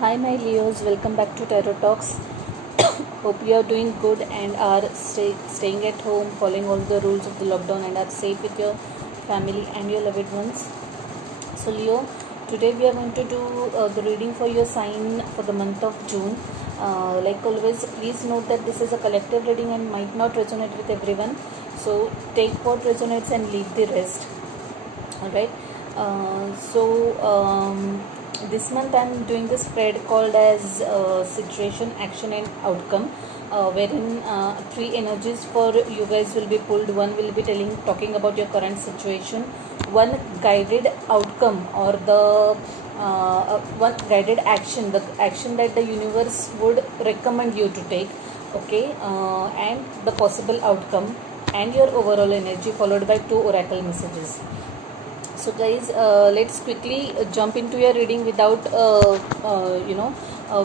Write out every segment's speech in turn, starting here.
Hi, my Leos. Welcome back to Tarot Talks. Hope you are doing good and are staying at home, following all the rules of the lockdown, and are safe with your family and your loved ones. So, Leo, today we are going to do the reading for your sign for the month of June. Like always, please note that this is a collective reading and might not resonate with everyone. So, take what resonates and leave the rest. Alright. This month I'm doing the spread called as situation, action, and outcome, wherein three energies for you guys will be pulled. One will be talking about your current situation, one guided outcome, or the one guided action, the action that the universe would recommend you to take. Okay, and the possible outcome and your overall energy, followed by two oracle messages. So guys, let's quickly jump into your reading without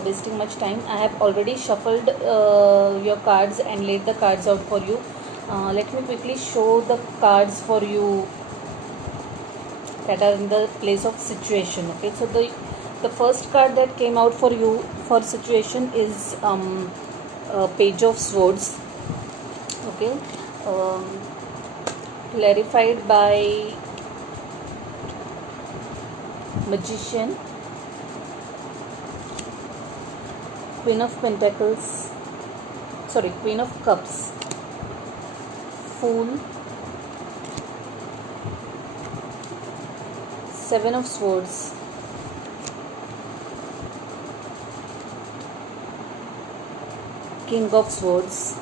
wasting much time. I have already shuffled your cards and laid the cards out for you. Let me quickly show the cards for you that are in the place of situation. Okay, so the first card that came out for you for situation is Page of Swords. Okay, clarified by Magician, Queen of Pentacles, Queen of Cups, Fool, Seven of Swords, King of Swords,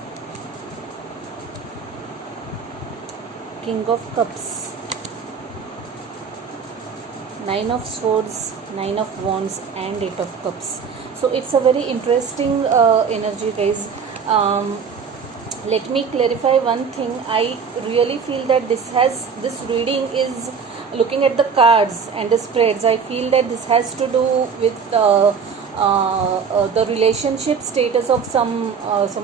King of Cups, Nine of Swords, Nine of Wands, and Eight of Cups. So it's a very interesting energy, guys. Let me clarify one thing. I really feel that this reading is looking at the cards and the spreads. I feel that this has to do with the relationship status of some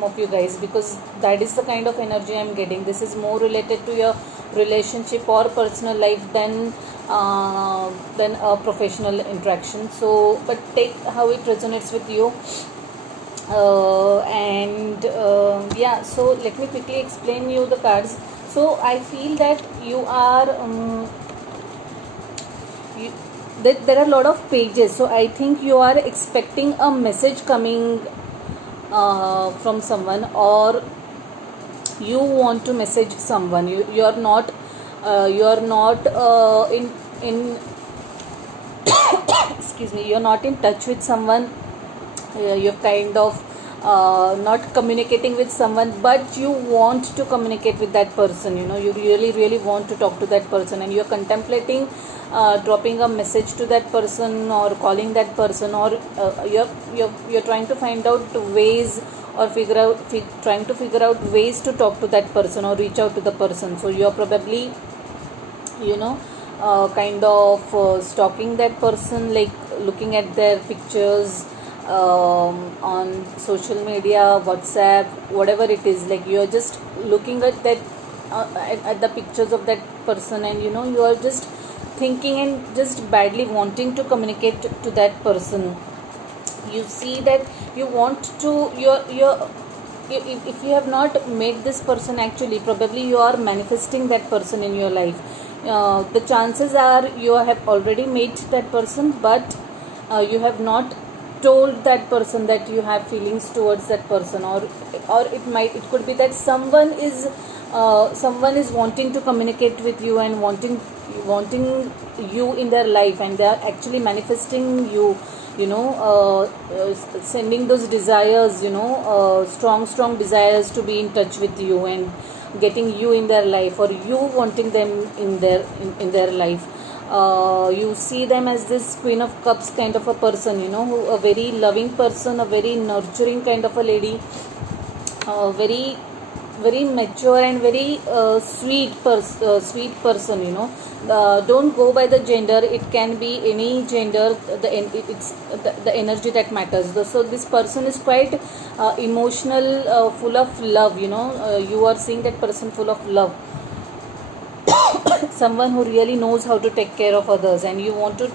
of you guys, because that is the kind of energy I'm getting. This is more related to your relationship or personal life than a professional interaction. So, but take how it resonates with you. Yeah, so let me quickly explain you the cards. So I feel that you are there are a lot of pages, so I think you are expecting a message coming from someone, or you want to message someone. You are not in excuse me, you're not in touch with someone. You're kind of not communicating with someone, but you want to communicate with that person. You really want to talk to that person, and you're contemplating dropping a message to that person, or calling that person, or you're trying to find out ways, or trying to figure out ways to talk to that person or reach out to the person. So you're probably kind of stalking that person, like looking at their pictures on social media, WhatsApp, whatever it is. Like you're just looking at that at the pictures of that person, and you are just thinking and just badly wanting to communicate to that person. You see that you want to if you have not met this person, actually probably you are manifesting that person in your life. The chances are you have already met that person, but you have not told that person that you have feelings towards that person, or it could be that someone is wanting to communicate with you and wanting you in their life, and they are actually manifesting you, sending those desires, strong desires to be in touch with you and getting you in their life, or you wanting them in their life. You see them as this Queen of Cups kind of a person, a very loving person, a very nurturing kind of a lady, very mature and very sweet person. Don't go by the gender. It can be any gender. It's the energy that matters. So this person is quite emotional, full of love. You are seeing that person full of love. Someone who really knows how to take care of others, and you want to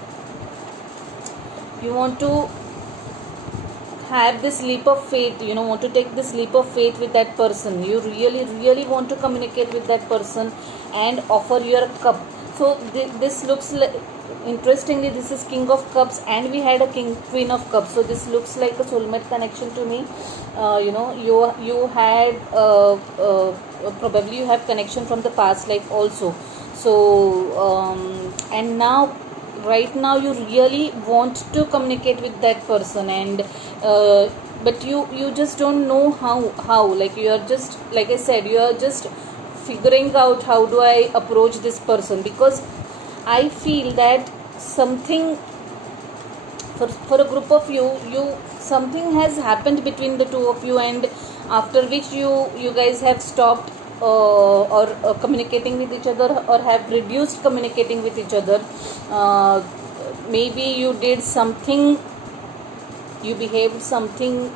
have this leap of faith, want to take this leap of faith with that person. You really want to communicate with that person and offer your cup. So this looks like, interestingly, this is King of Cups and we had a Queen of Cups, so this looks like a soulmate connection to me. You had probably you have connection from the past life also. So and now, right now, you really want to communicate with that person, and but you just don't know how, like, you are just, like I said, you are just figuring out how do I approach this person, because I feel that something, for a group of you something has happened between the two of you, and after which you guys have stopped or communicating with each other, or have reduced communicating with each other. Maybe you did something, you behaved something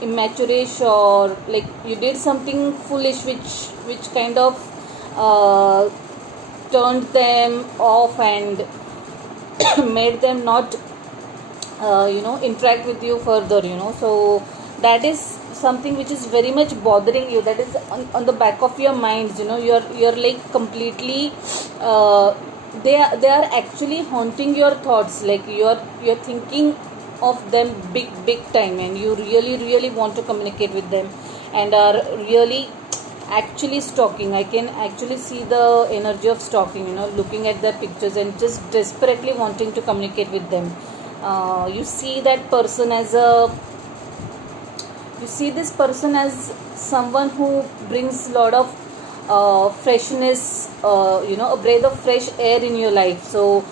immaturish, or like you did something foolish which kind of turned them off and made them not interact with you further, so that is something which is very much bothering you, that is on the back of your minds, you're like completely they are actually haunting your thoughts, like you're thinking of them big time, and you really want to communicate with them, and are really actually stalking. I can actually see the energy of stalking, looking at their pictures and just desperately wanting to communicate with them. You see that person as you see this person as someone who brings a lot of freshness, a breath of fresh air in your life. So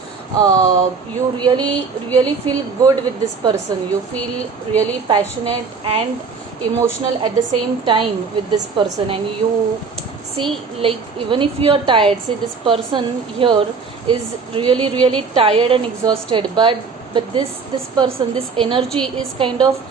you really feel good with this person, you feel really passionate and emotional at the same time with this person, and you see, like, even if you are tired, see, this person here is really tired and exhausted, but this person, this energy is kind of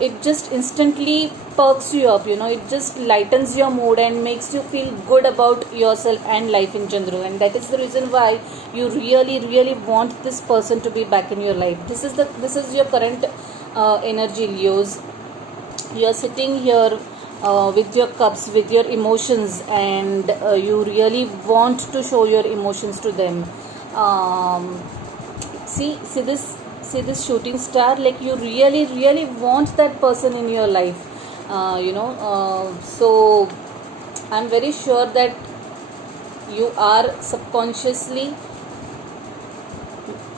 it just instantly perks you up, it just lightens your mood and makes you feel good about yourself and life in general, and that is the reason why you really want this person to be back in your life. This is your current energy, Leos. You are sitting here with your cups, with your emotions, and you really want to show your emotions to them. See this shooting star, like you really want that person in your life, so I'm very sure that you are subconsciously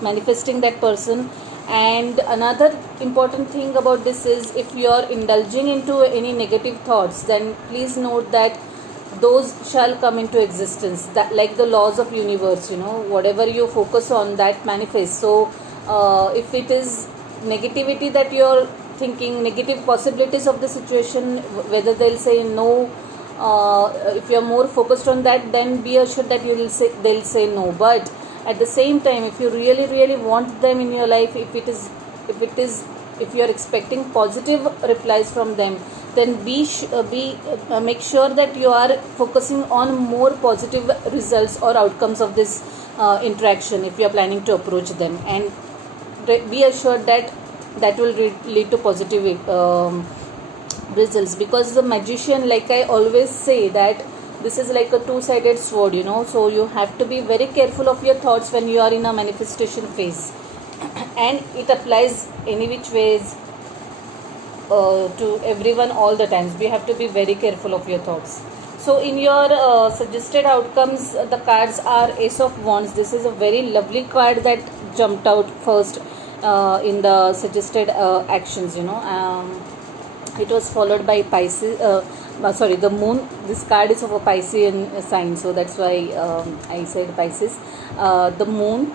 manifesting that person. And another important thing about this is, if you are indulging into any negative thoughts, then please note that those shall come into existence, that like the laws of universe, whatever you focus on, that manifests. So if it is negativity that you're thinking, negative possibilities of the situation, whether they'll say no, if you're more focused on that, then be assured that they'll say no. But at the same time, if you really want them in your life, if you're expecting positive replies from them, then make sure that you are focusing on more positive results or outcomes of this interaction if you are planning to approach them, and be assured that will lead to positive results. Because the magician, like I always say, that this is like a two-sided sword, so you have to be very careful of your thoughts when you are in a manifestation phase and it applies any which ways to everyone all the times. We have to be very careful of your thoughts. So in your suggested outcomes, the cards are Ace of Wands. This is a very lovely card that jumped out first in the suggested actions, it was followed by Pisces, the moon. This card is of a Piscean sign, so that's why I said Pisces. The moon.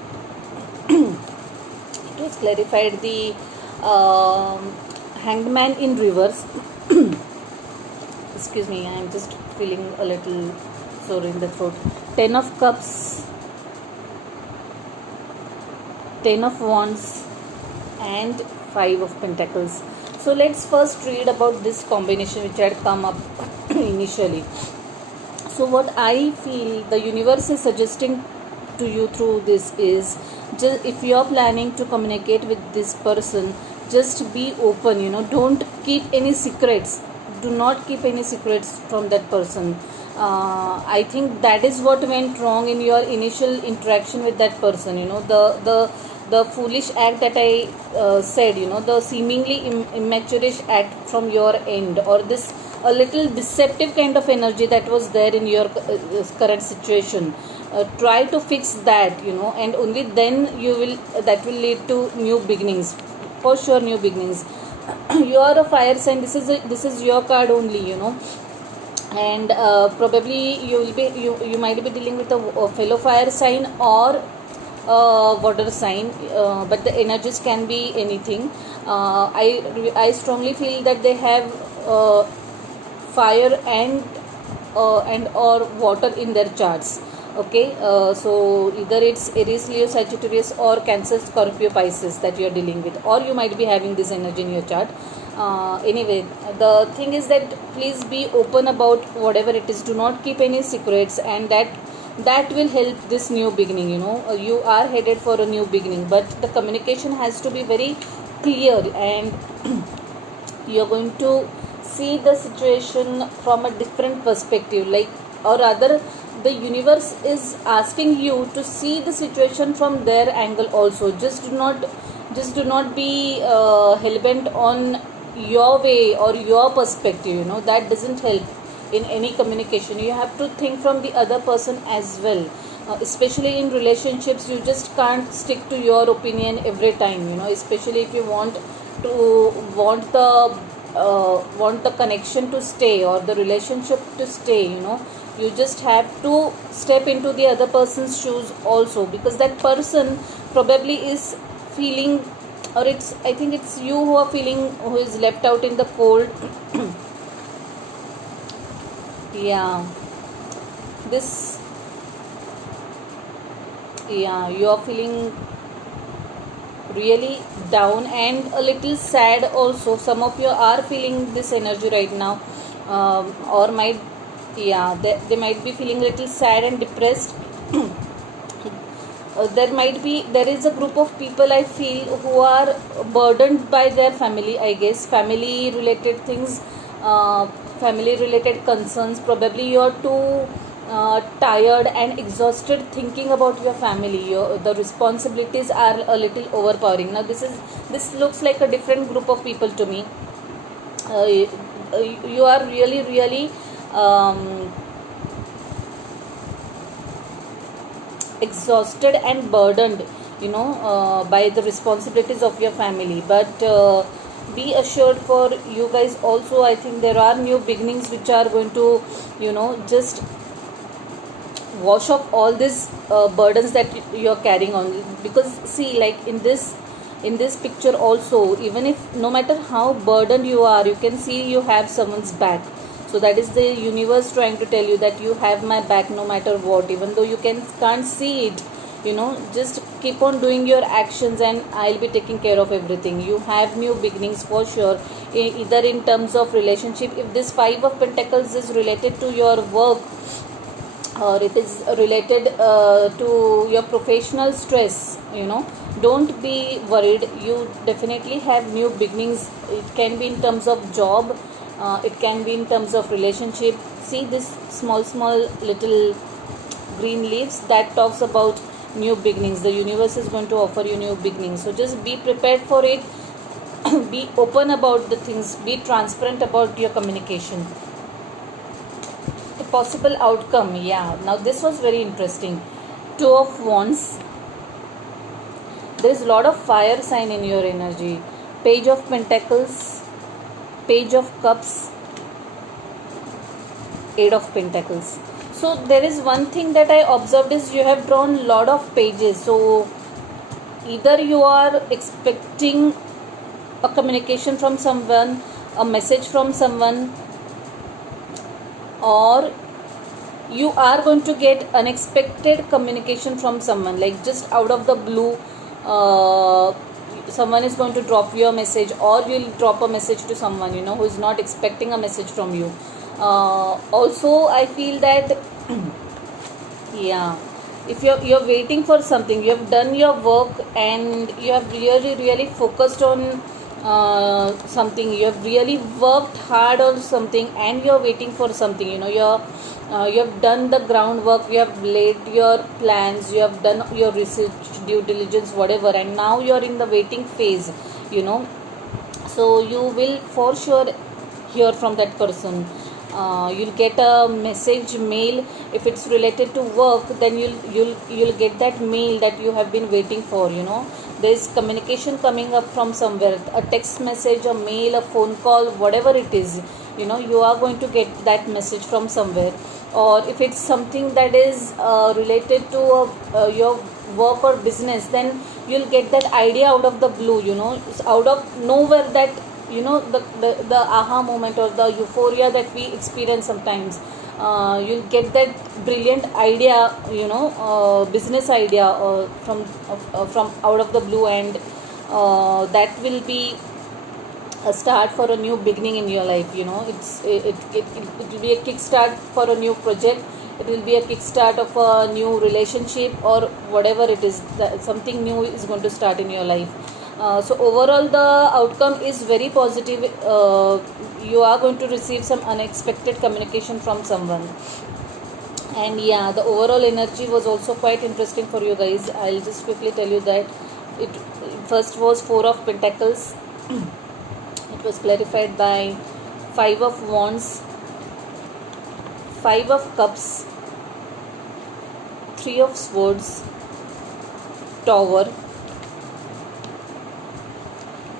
It was clarified the Hanged Man in reverse. Excuse me, I am just feeling a little sore in the throat. 10 of Cups, 10 of Wands, and 5 of Pentacles. So let's first read about this combination which had come up initially. So what I feel the universe is suggesting to you through this is, just if you are planning to communicate with this person, just be open, don't keep any secrets. Do not keep any secrets from that person. I think that is what went wrong in your initial interaction with that person. The foolish act that I said, the seemingly immaturish act from your end, or this a little deceptive kind of energy that was there in your current situation. Try to fix that, and only then you will that will lead to new beginnings, for sure, new beginnings. You are a fire sign. This is your card only, and probably you might be dealing with a fellow fire sign or water sign, but the energies can be anything. I strongly feel that they have fire and or water in their charts. Okay, so either it's Aries, Leo, Sagittarius, or Cancer, Scorpio, Pisces that you are dealing with, or you might be having this energy in your chart. Anyway, the thing is that please be open about whatever it is. Do not keep any secrets, and that will help this new beginning. You are headed for a new beginning, but the communication has to be very clear, and you're going to see the situation from a different perspective, like, or rather the universe is asking you to see the situation from their angle also. Just do not be hell-bent on your way or your perspective. That doesn't help in any communication. You have to think from the other person as well. Especially in relationships, you just can't stick to your opinion every time, especially if you want the connection to stay, or the relationship to stay. You just have to step into the other person's shoes also, because that person probably is feeling, or I think it's you who are feeling, who is left out in the cold. Yeah, this yeah, you are feeling really down and a little sad also. Some of you are feeling this energy right now, or might, yeah, they might be feeling a little sad and depressed. There is a group of people, I feel, who are burdened by their family, I guess, family related things, family related concerns. Probably you're too tired and exhausted thinking about your family. The responsibilities are a little overpowering. Now this looks like a different group of people to me. You are really um, exhausted and burdened, by the responsibilities of your family. But be assured, for you guys also, I think there are new beginnings which are going to, just wash off all these burdens that you're carrying on. Because see, like in this picture also, even if, no matter how burdened you are, you can see you have someone's back. So that is the universe trying to tell you that you have my back no matter what, even though you can't see it. Just keep on doing your actions, and I'll be taking care of everything. You have new beginnings for sure, either in terms of relationship. If this Five of Pentacles is related to your work, or it is related to your professional stress, don't be worried. You definitely have new beginnings. It can be in terms of job, it can be in terms of relationship. See this small little green leaves that talks about new beginnings. The universe is going to offer you new beginnings, so just be prepared for it. Be open about the things, be transparent about your communication. A possible outcome, yeah, now this was very interesting. Two of Wands. There is a lot of fire sign in your energy. Page of Pentacles, Page of Cups, Eight of Pentacles. So there is one thing that I observed is you have drawn a lot of pages. So either you are expecting a communication from someone, a message from someone, or you are going to get unexpected communication from someone, like just out of the blue. Someone is going to drop you a message, or you'll drop a message to someone, who is not expecting a message from you. Also I feel that yeah, if you're waiting for something, you have done your work and you have really focused on something, you have really worked hard on something and you're waiting for something, you have done the groundwork, you have laid your plans, you have done your research, due diligence, whatever, and now you're in the waiting phase, you know. So you will for sure hear from that person. You'll get a message, mail. If it's related to work, then you'll get that mail that you have been waiting for, you know. There is communication coming up from somewhere, a text message, a mail, a phone call, whatever it is, you know, you are going to get that message from somewhere. Or if it's something that is related to your work or business, then you'll get that idea out of the blue, you know, out of nowhere, that you know, the aha moment or the euphoria that we experience sometimes. You'll get that brilliant idea, you know, business idea from out of the blue, and that will be a start for a new beginning in your life, you know. It will be a kickstart for a new project, it will be a kickstart of a new relationship, or whatever it is, something new is going to start in your life. So overall the outcome is very positive. You are going to receive some unexpected communication from someone. And yeah, the overall energy was also quite interesting for you guys. I'll just quickly tell you that it first was 4 of Pentacles. It was clarified by 5 of Wands, 5 of Cups, 3 of Swords, Tower,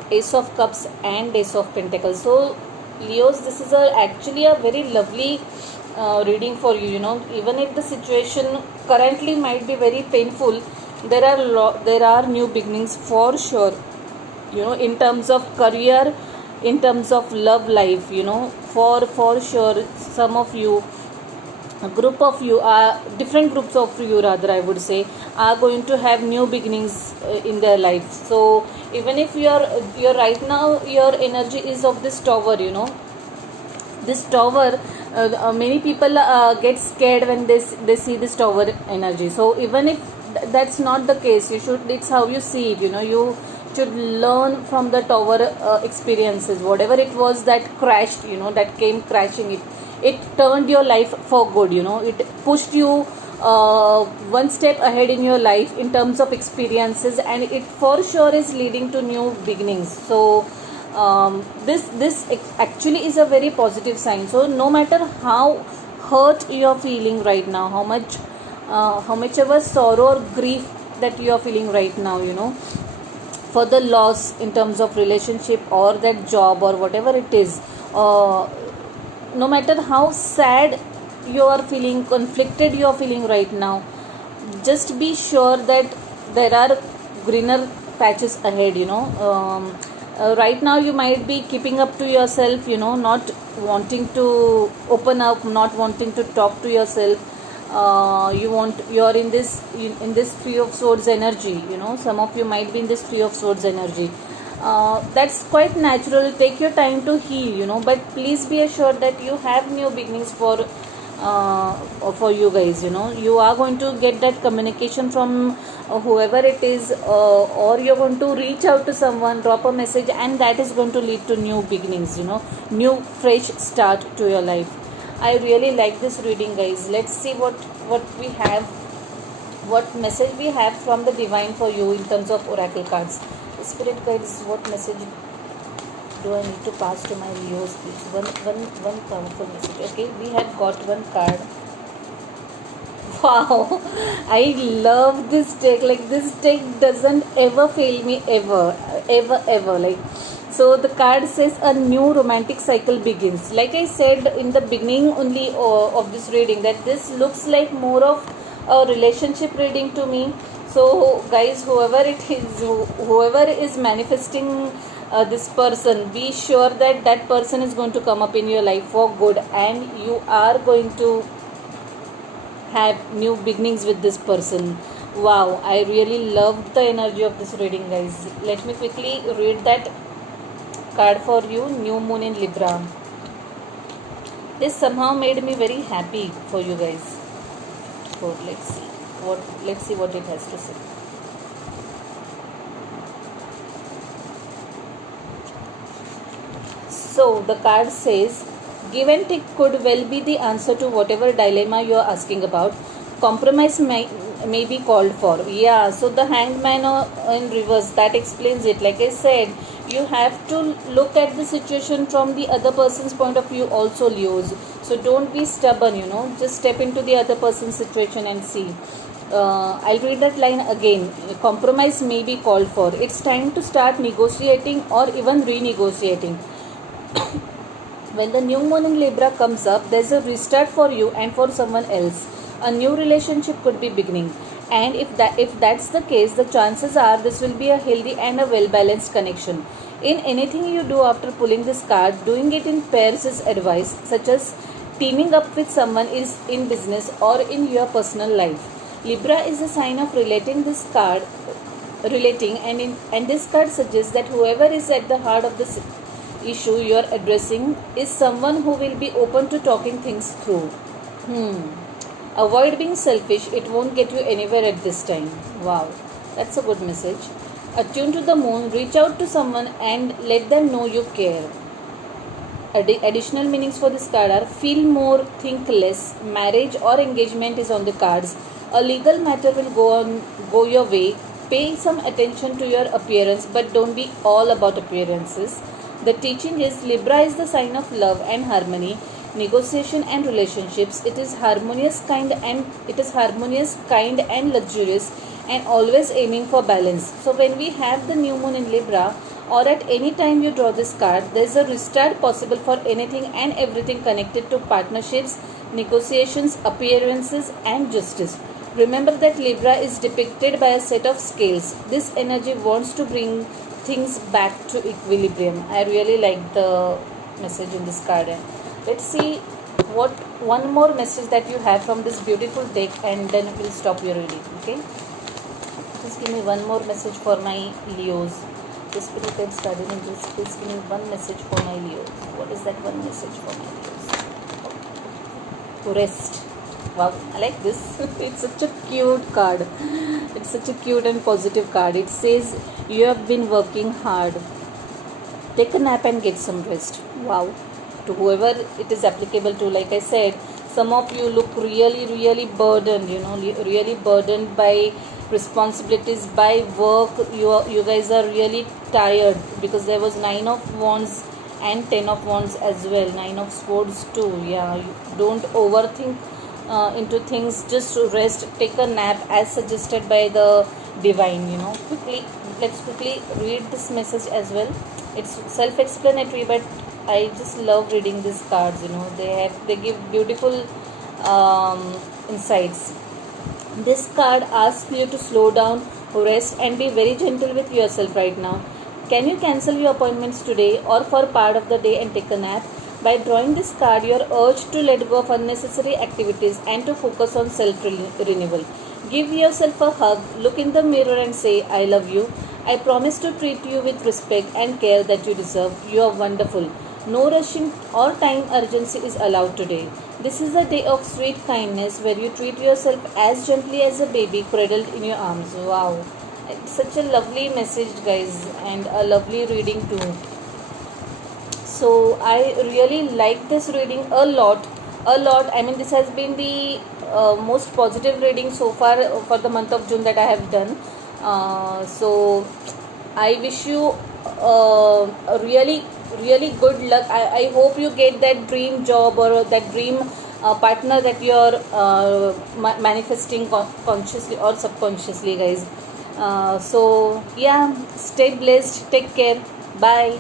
Ace of Cups, and Ace of Pentacles. So Leos, this is actually a very lovely reading for you, you know. Even if the situation currently might be very painful, there are new beginnings for sure, you know, in terms of career, in terms of love life, you know, for sure. Some of you, a group of you, are different groups of you rather, I would say, are going to have new beginnings in their life. So even if you're right now, your energy is of this Tower, you know. This Tower, many people get scared when they see this Tower energy. So even if that's not the case, it's how you see it, you know. You should learn from the Tower experiences, whatever it was that crashed, you know, that came crashing. It turned your life for good, you know. It pushed you one step ahead in your life in terms of experiences, and it for sure is leading to new beginnings. So this actually is a very positive sign. So no matter how hurt you are feeling right now, how much ever sorrow or grief that you are feeling right now, you know, for the loss in terms of relationship or that job or whatever it is, no matter how sad you are feeling, conflicted you are feeling right now, just be sure that there are greener patches ahead, you know. Right now you might be keeping up to yourself, you know, not wanting to open up, not wanting to talk to yourself. You're in this 3 of Swords energy, you know. Some of you might be in this 3 of Swords energy. That's quite natural. Take your time to heal, you know, but please be assured that you have new beginnings for you guys, you know. You are going to get that communication from whoever it is, or you're going to reach out to someone, drop a message, and that is going to lead to new beginnings, you know, new fresh start to your life. I really like this reading, guys. Let's see what we have, what message we have from the divine for you in terms of oracle cards. Spirit guides, what message do I need to pass to my Leos, please? One powerful message. Okay, we have got one card. Wow, I love this deck. Like, this deck doesn't ever fail me, ever. Like, so the card says a new romantic cycle begins. Like I said in the beginning only of this reading, that this looks like more of a relationship reading to me. So guys, whoever is manifesting this person, be sure that that person is going to come up in your life for good, and you are going to have new beginnings with this person. Wow, I really loved the energy of this reading, guys. Let me quickly read that card for you. New moon in Libra. This somehow made me very happy for you guys. So let's see what it has to say. So the card says, give and take could well be the answer to whatever dilemma you are asking about. Compromise may be called for. Yeah, so the Hanged Man in reverse, that explains it. Like I said, you have to look at the situation from the other person's point of view also, Leos. So don't be stubborn, just step into the other person's situation and see. I'll read that line again. Compromise may be called for. It's time to start negotiating or even renegotiating. When the new moon in Libra comes up, there's a restart for you and for someone else. A new relationship could be beginning. And if that's the case, the chances are this will be a healthy and a well-balanced connection. In anything you do after pulling this card, doing it in pairs is advice, such as teaming up with someone is in business or in your personal life. Libra is a sign of relating, and this card suggests that whoever is at the heart of this issue you are addressing is someone who will be open to talking things through. Avoid being selfish, it won't get you anywhere at this time. Wow, that's a good message. Attune to the moon, reach out to someone and let them know you care. Additional meanings for this card are: feel more, think less. Marriage or engagement is on the cards. A legal matter will go your way. Pay some attention to your appearance, but don't be all about appearances. The teaching is Libra is the sign of love and harmony, negotiation and relationships. It is harmonious, kind and luxurious, and always aiming for balance. So when we have the new moon in Libra, or at any time you draw this card, there is a restart possible for anything and everything connected to partnerships, negotiations, appearances, and justice. Remember that Libra is depicted by a set of scales. This energy wants to bring things back to equilibrium. I really like the message in this card. And let's see what one more message that you have from this beautiful deck, and then we'll stop your reading. Okay, just give me one more message for my Leos. The spirit and guardian angels, please give me one message for my Leos. What is that one message for my Leos? To rest. Wow, I like this. It's such a cute card. It's such a cute and positive card. It says you have been working hard. Take a nap and get some rest. Wow. To whoever it is applicable to, like I said, some of you look really burdened, really burdened by responsibilities, by work. You guys are really tired, because there was 9 of Wands and 10 of Wands as well. 9 of Swords too. Yeah, you don't overthink into things. Just rest, take a nap as suggested by the divine. Let's quickly read this message as well. It's self-explanatory, but I just love reading these cards. They give beautiful insights. This card asks you to slow down, rest, and be very gentle with yourself right now. Can you cancel your appointments today or for part of the day and take a nap? By drawing this card, you are urged to let go of unnecessary activities and to focus on self-renewal. Give yourself a hug, look in the mirror and say, I love you. I promise to treat you with respect and care that you deserve. You are wonderful. No rushing or time urgency is allowed today. This is a day of sweet kindness where you treat yourself as gently as a baby cradled in your arms. Wow. It's such a lovely message, guys, and a lovely reading too. So I really like this reading a lot. I mean, this has been the most positive reading so far for the month of June that I have done. So I wish you a really good luck. I hope you get that dream job or that dream partner that you are manifesting consciously or subconsciously, guys. So yeah, stay blessed, take care, bye.